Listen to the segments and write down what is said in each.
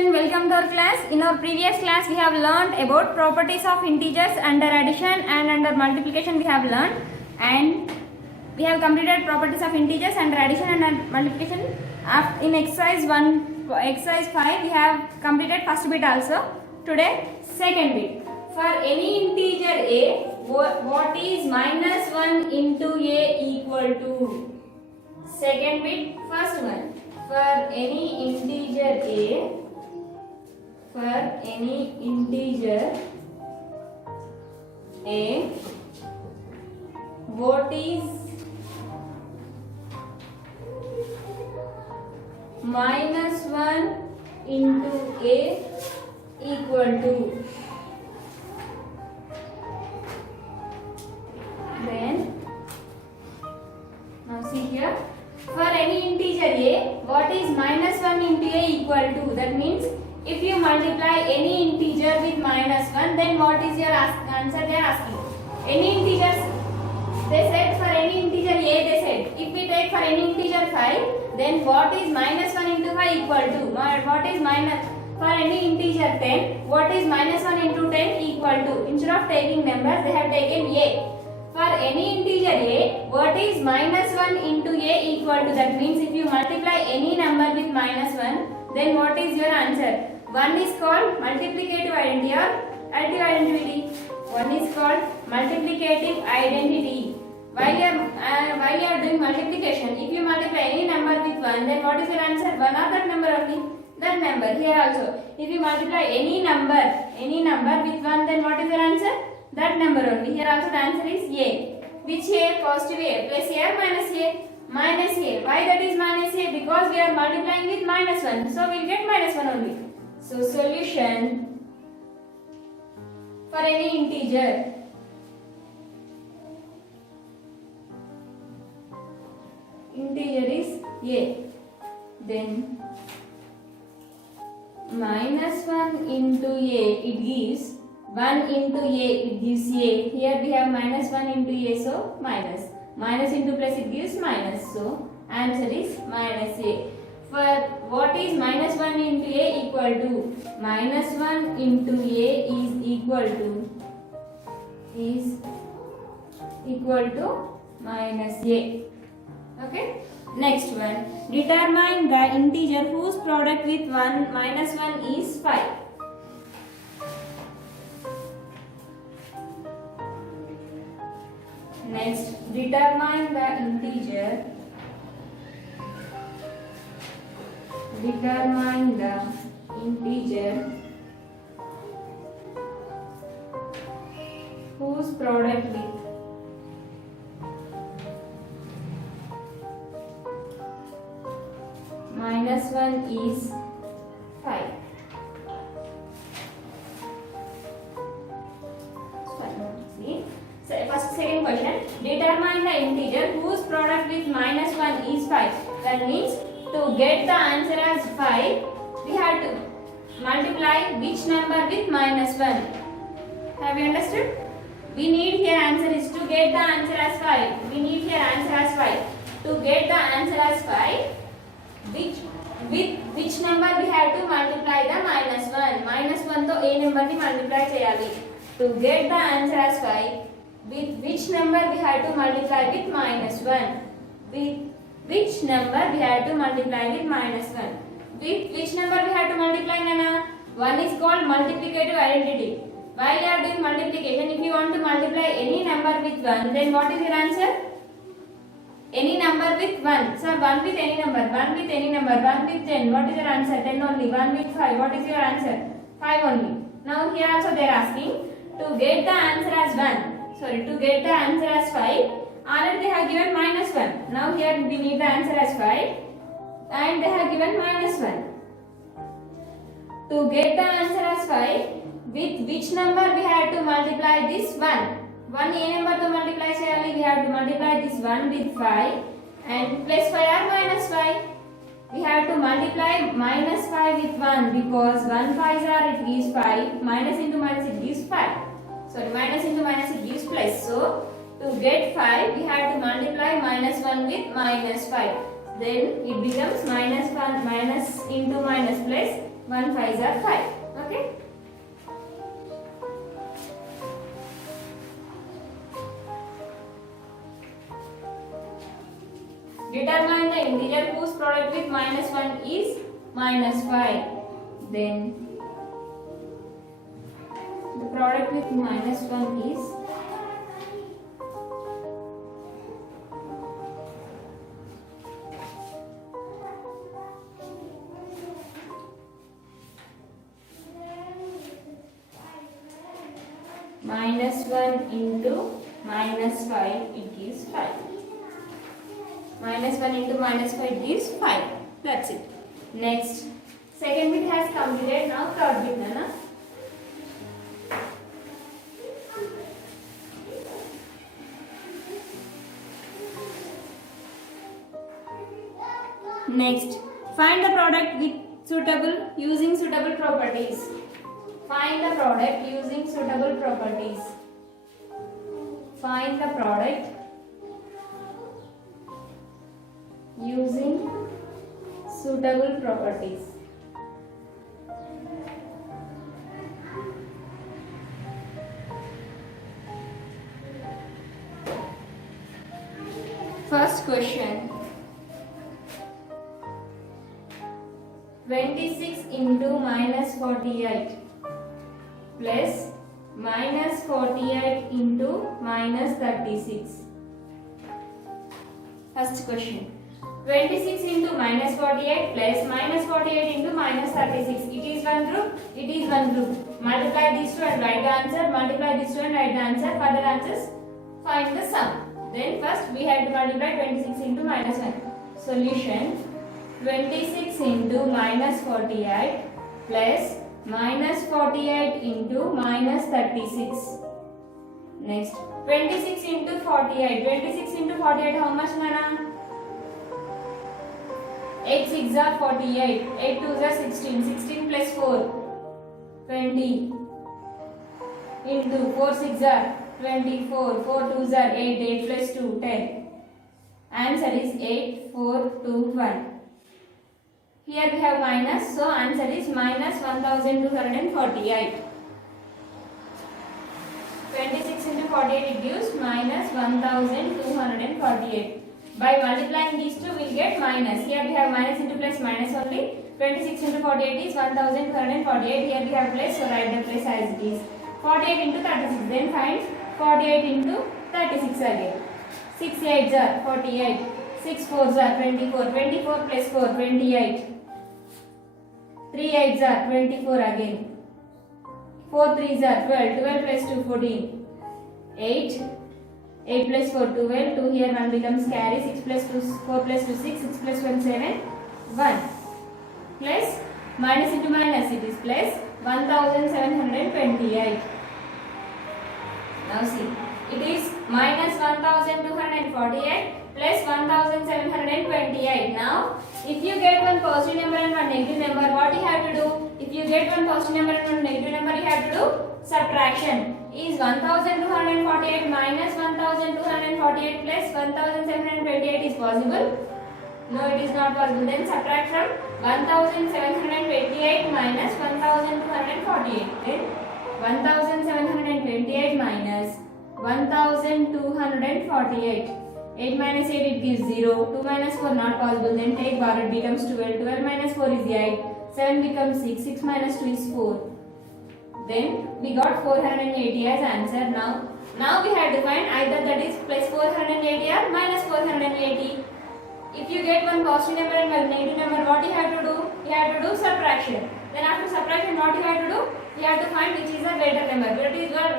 everyone, welcome to our class. In our previous class we have learned about properties of integers under addition and under multiplication we have learned, and we have completed properties of integers under addition and multiplication. In exercise 5 we have completed first bit also. Today second bit. For any integer a, what is minus 1 into a equal to? Second bit, first one. For any integer a, what is minus 1 into a equal to? Then now see here, for any integer a, what is minus 1 into a equal to? That means if you multiply any integer with minus 1, then what is your answer they are asking? Any integers, they said for any integer a, they said if we take for any integer 5, then what is minus 1 into 5 equal to? What is minus, for any integer 10, what is minus 1 into 10 equal to? Instead of taking numbers, they have taken a. For any integer a, what is minus 1 into a equal to? That means if you multiply any number with minus 1, then what is your answer? One is called multiplicative identity or additive identity. One is called multiplicative identity. While you are doing multiplication, if you multiply any number with 1, then what is your answer? One or that number only? That number. Here also, if you multiply any number with 1, then what is your answer? That number only. Here also the answer is a. Which a? Positive a. Plus a or minus a? Minus a. Why that is minus a? Because we are multiplying with minus 1. So we will get minus 1 only. So solution for any integer. Integer is a. Then minus 1 into a, it gives 1 into a, it gives a. Here we have minus 1 into a, so minus. Minus into plus, it gives minus. So answer is minus a. For what is minus 1 into a equal to? Minus 1 into a is equal to minus a. Okay. Next one. Determine the integer whose product with minus 1 is 5. Next, determine the integer whose product with minus 1 is 5. Second question, determine the integer whose product with minus 1 is 5. That means to get the answer as 5, we have to multiply which number with minus 1. Have you understood? We need here answer is to get the answer as 5. We need here answer as 5. To get the answer as 5, with which number we have to multiply the minus 1. Minus 1 to a number ni multiply cheyali. To get the answer as 5, with which number we have to multiply with minus 1? With which number we have to multiply with minus 1? With which number we have to multiply, Nana? One is called multiplicative identity. While you are doing multiplication, if you want to multiply any number with 1, then what is your answer? Any number with 1. Sir, 1 with any number, 1 with any number, 1 with 10. What is your answer? 10 only. 1 with 5. What is your answer? 5 only. Now here also they are asking to get the answer as 1. To get the answer as 5, already they have given minus 1. Now here we need the answer as 5 and they have given minus 1. To get the answer as 5, with which number we have to multiply this 1? 1 a number to multiply cheyali, we have to multiply this 1 with 5 and plus 5 or minus 5. We have to multiply minus 5 with 1 because 1 5s are, it gives 5, minus into minus it gives 5. Sorry, minus into minus it gives plus. So to get 5, we have to multiply minus 1 with minus 5. Then it becomes minus 1, minus into minus plus 1 5s are 5. Okay. Determine the integer whose product with -1 is -5. Then the product with -1 is -1 into -5, it gives 5. -1 into -5 gives 5. That's it. Next, second bit has completed. Now third bit, Nana. Next, find the product with using suitable properties. Find the product using suitable properties. Find the product using suitable properties. First question. 26 into -48 plus -48 into -36. First question. 26 into -48 plus -48 into -36. It is one group. It is one group. Multiply these two and write the answer. Multiply these two and write the answer. Further answers, find the sum. Then first we have to multiply 26 into -1. Solution. 26 into -48 plus -48 into -36. Next, 26 into 48. 26 into 48, how much, Nana? 8 6 are 48. 8 2 are 16. 16 plus 4, 20. Into 4 6 are 24. 4 2 are 8. 8 plus 2, 10. Answer is 8 4 2 1. Here we have minus, so answer is -1248. 26 into 48, it gives -1248. By multiplying these two, we will get minus. Here we have minus into plus, minus only. 26 into 48 is 1248. Here we have plus, so write the plus as it is. 48 into 36. Then find 48 into 36 again. 6 8s are 48. 6 4s are 24. 24 plus 4, 28. 3 8s are 24 again. 4 3s are 12. 12 plus 2, 14. 8. 8 plus 4, 12. 2 here 1 becomes carry. 6 plus 2, 4 plus 2, 6. 6 plus 1, 7. 1. Plus minus into minus, it is plus 1728. Now see, it is minus 1248 plus 1728. Now, if you get one positive number and one negative number, what you have to do? If you get one positive number and one negative number, you have to do subtraction. Is 1248 minus 1248 plus 1728 is possible? No, it is not possible. Then subtract from 1728 minus 1248. Then 1728 minus 1248. 8 minus 8, it gives 0. 2 minus 4, not possible. Then take borrowed, becomes 12. 12 minus 4 is 8. 7 becomes 6. 6 minus 2 is 4. Then we got 480 as answer. Now we have to find either that is plus 480 or minus 480. If you get one positive number and one negative number, what you have to do? You have to do subtraction. Then after subtraction, what you have to do? You have to find which is a greater number.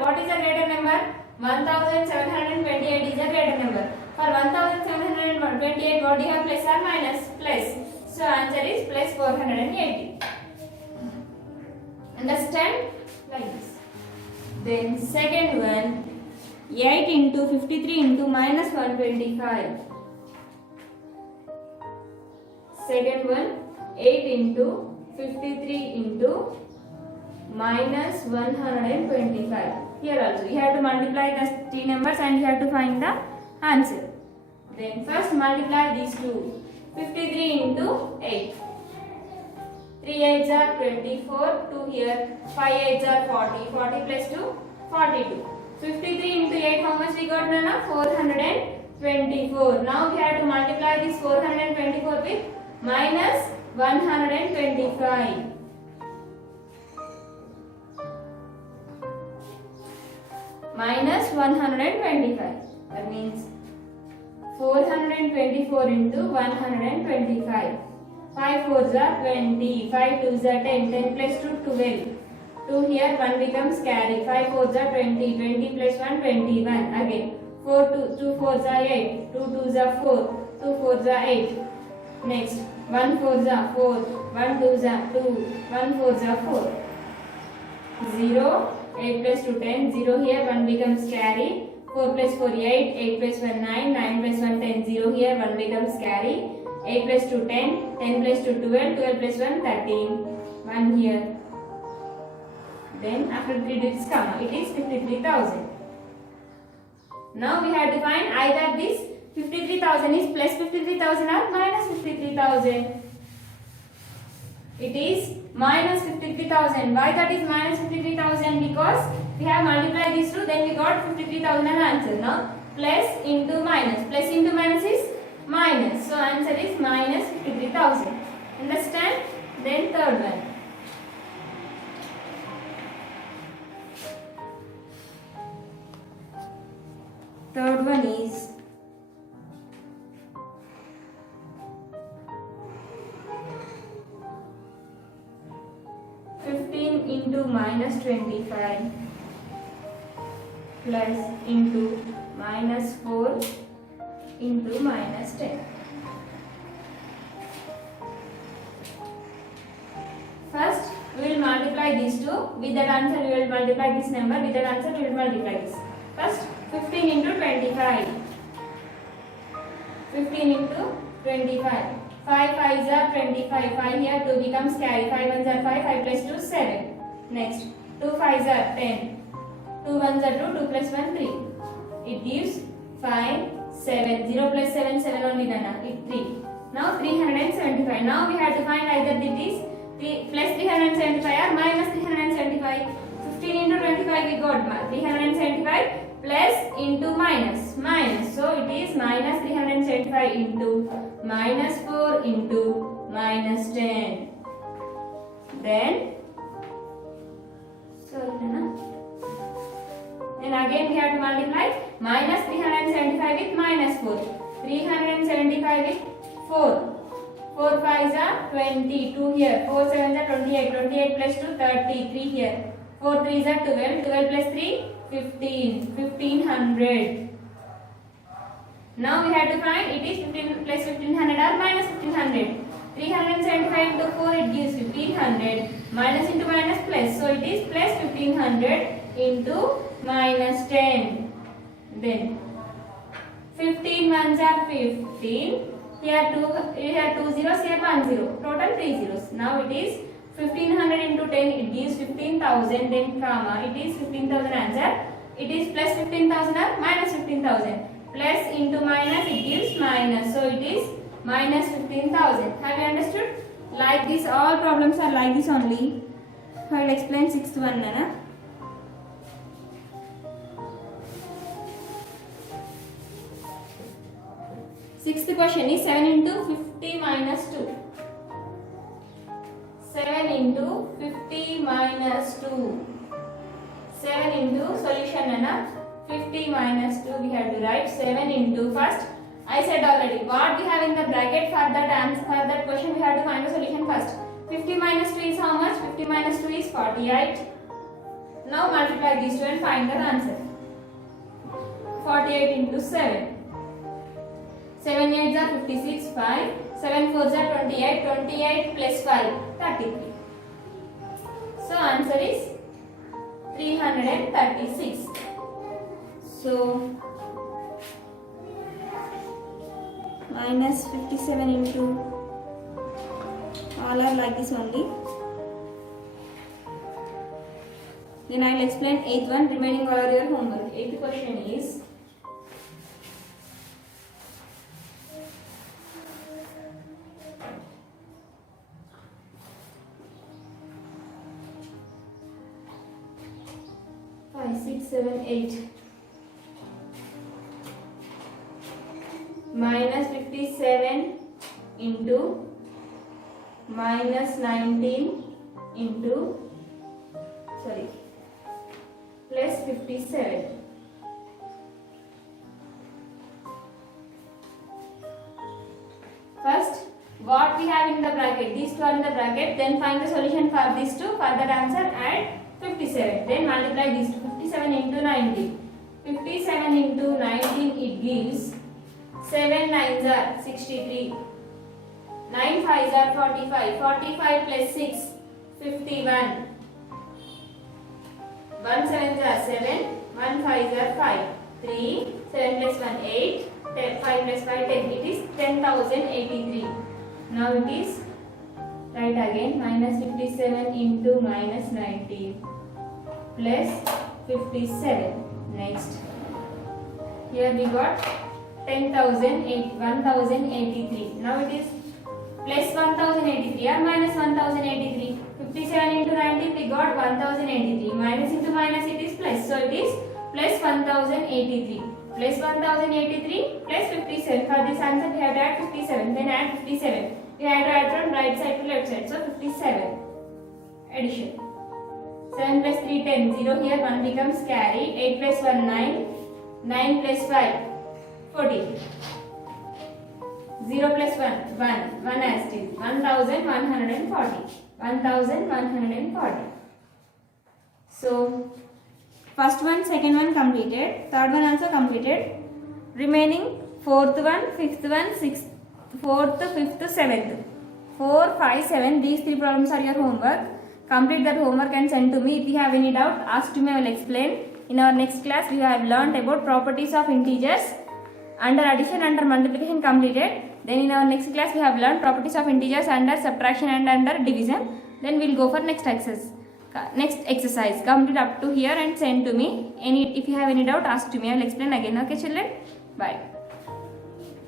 What is a greater number? 1728 is a greater number. For 1728, what do you have, plus or minus? Plus. So answer is plus 480. Understand? Like this. Then second one, 8 into 53 into minus 125. Second one, 8 into 53 into minus 125. Here also you have to multiply the three numbers and you have to find the answer. Then first multiply these two. 53 into 8. 3 8s are 24, 2 here, 5 8s are 40, 40 plus 2, 42. 53 into 8, how much we got, Nana? 424. Now we have to multiply this 424 with minus 125. Minus 125. That means 424 into 125. 5 4s are 20, 5 2s are 10, 10 plus 2 12. 2 here, 1 becomes carry. 5 4s are 20, 20 plus 1 21. Again 4 2 4s are 8, 2 2s are 4, 2 4s are 8. Next 1 4s are 4, 1 2s are 2, 1 4s are 4. 0, 8 plus 2 10, 0 here, 1 becomes carry. 4 plus 4 8, 8 plus 1 9, 9 plus 1 10, 0 here, 1 becomes carry. 8 plus 2 10, 10 plus 2 12, 12 plus 1 13, 1 here. Then after 3 digits comma, it is 53,000. Now we have to find either this 53,000 is plus 53,000 or minus 53,000. It is minus 53,000. Why that is minus 53,000? Because we have multiplied these two, then we got 53,000 answer. Now plus into minus. Plus into minus is minus. So answer is minus 53,000. Understand? Then third one. Third one is 15 into minus 25 plus into minus 4 into minus 10. First we will multiply these two. With that answer we will multiply this number. With that answer we will multiply this. First 15 into 25. 15 into 25. 5 5s are 25. 5 here 2 becomes carry. 5 1s are 5. 5 plus 2 7. Next 2 5s are 10. 2 1s are 2. 2 plus 1 3. It gives 5 7. 0 plus 7 7 only done. It 3. Now 375. Now we have to find either it is 3 plus 375 or minus 375. 15 into 25 we got 375 plus into minus. So it is minus 375 into minus 4 into minus 10. Then again we have to multiply minus 375 with minus 4. 375 with 4. 4 5s are 20. 2 here. 4 7s are 28. 28 plus 2 30. 3 here. 4 3s are 12. 12 plus 3 15. 1500. Now we have to find it is 15 plus 1500 or minus 1500. 375 into 4 it gives 1500. Minus into minus plus. So it is plus 1500 into minus 10. Then 15 ones are 15. Here 2 zeros, here 1 0. Total 3 zeros. Now it is 1500 into 10 it gives 15,000. Then comma it is 15,000 answer. It is plus 15,000 or minus 15,000. Plus into minus it gives minus. So it is minus 15,000. Have you understood? Like this, all problems are like this only. I will explain sixth one. Nana. Sixth question is 7 into 50 minus 2. 7 into 50 minus 2. 7 into solution, Nana. 50 minus 2 we have to write. 7 into first. I said already what we have in the bracket for that answer, for that question we have to find the solution first. 50 minus 2 is how much? 50 minus 2 is 48. Now multiply these two and find the answer. 48 into 7. 7 8s are 56, 5. 7 4s are 28. 28 plus 5, 33. So answer is 336. So minus 57 into, all are like this only. Then I will explain 8th one. Remaining all are your homework. 8th question is 5, 6, 7, 8. Minus 57 into minus 19 into plus 57. First, what we have in the bracket, these two are in the bracket, then find the solution for these two. For that answer, add 57. Then multiply these two. 57 into 19. 57 into 19, it gives 7 9s are 63. 9 5s are 45. 45 plus 6, 51. 1 7s are 7. 1 5s are 5. 3. 7 plus 1, 8. 5 plus 5, 10. It is 10,083. Now it is, write again, minus 57 into minus 19 plus 57. Next, here we got 10,083. Now it is plus 1,083 or minus 1,083. 57 into 19 we got 1,083. Minus into minus it is plus. So it is plus 1,083. Plus 1,083 plus 57. For this answer we have to add 57. Then add 57. We have to add from right side to left side. So 57. Addition. 7 plus 3 10. 0 here 1 becomes carry. 8 plus 1 9. 9 plus 5 14. 0 plus 1 1. 1 as it is. 1,140. 1,140. So first one, second one completed. Third one also completed. Remaining fourth one, fifth one, sixth, fourth, fifth, seventh. 4, 5, 7. These three problems are your homework. Complete that homework and send to me. If you have any doubt, ask to me. I will explain. In our next class, we have learnt about properties of integers. Under addition, under multiplication completed. Then in our next class, we have learnt properties of integers under subtraction and under division. Then we will go for next exercise. Complete up to here and send to me. If you have any doubt, ask to me. I will explain again. Okay, children? Bye.